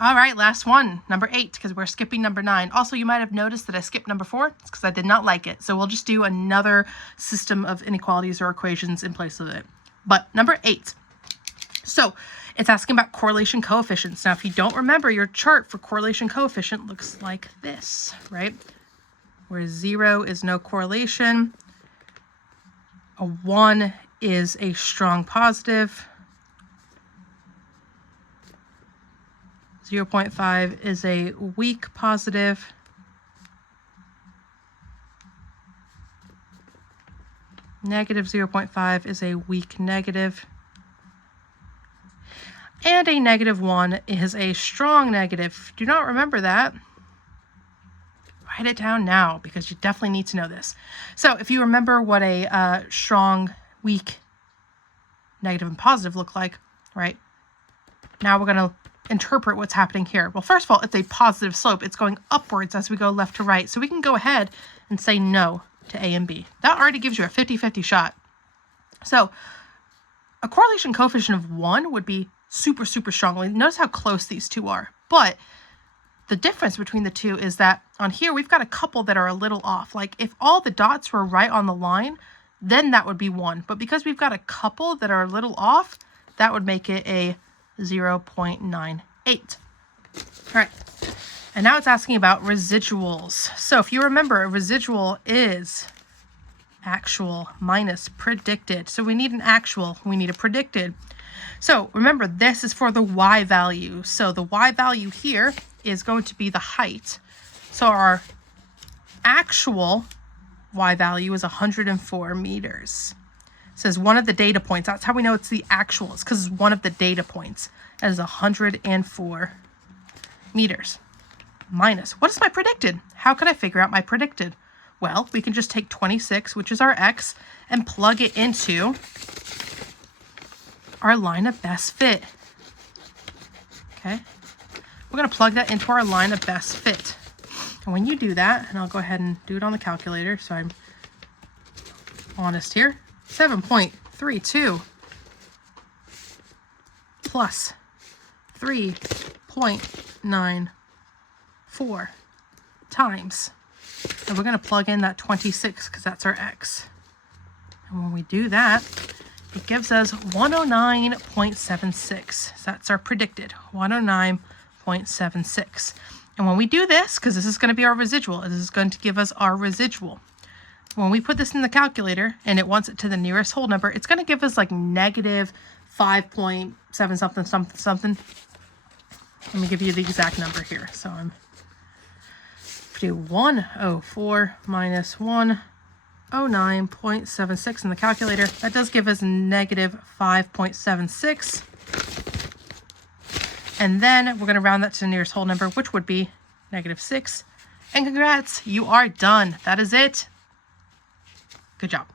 All right, last one, number 8, because we're skipping number 9. Also, you might have noticed that I skipped number 4. It's because I did not like it. So we'll just do another system of inequalities or equations in place of it. But number 8. So it's asking about correlation coefficients. Now, if you don't remember, your chart for correlation coefficient looks like this, right? Where 0 is no correlation. A 1 is a strong positive. 0.5 is a weak positive. Negative 0.5 is a weak negative. And a negative 1 is a strong negative. Do not remember that. Write it down now because you definitely need to know this. So if you remember what a strong, weak, negative, and positive look like, right? Now we're going to interpret what's happening here. Well, first of all, it's a positive slope. It's going upwards as we go left to right. So we can go ahead and say no to A and B. That already gives you a 50-50 shot. So a correlation coefficient of 1 would be super, super strong. Notice how close these two are. But the difference between the two is that on here, we've got a couple that are a little off. Like if all the dots were right on the line, then that would be 1. But because we've got a couple that are a little off, that would make it a 0.98. All right. And now it's asking about residuals. So if you remember, a residual is actual minus predicted. So we need an actual, we need a predicted. So remember, this is for the y value. So the y value here is going to be the height. So our actual y value is 104 meters. It says one of the data points. That's how we know it's the actual. It's because it's one of the data points. That is 104 meters. Minus, what is my predicted? How can I figure out my predicted? Well, we can just take 26, which is our x, and plug it into our line of best fit. Okay, we're going to plug that into our line of best fit. And when you do that, and I'll go ahead and do it on the calculator so I'm honest here, 7.32 plus 3.94 times, and we're going to plug in that 26 because that's our x. And when we do that, it gives us 109.76. So that's our predicted, 109.76. And when we do this, because this is going to be our residual, this is going to give us our residual. When we put this in the calculator and it wants it to the nearest whole number, it's going to give us like negative 5.7 something, something, something. Let me give you the exact number here. So I'm do 104 minus 109.76 in the calculator. That does give us negative 5.76. And then we're going to round that to the nearest whole number, which would be negative 6. And congrats, you are done. That is it. Good job.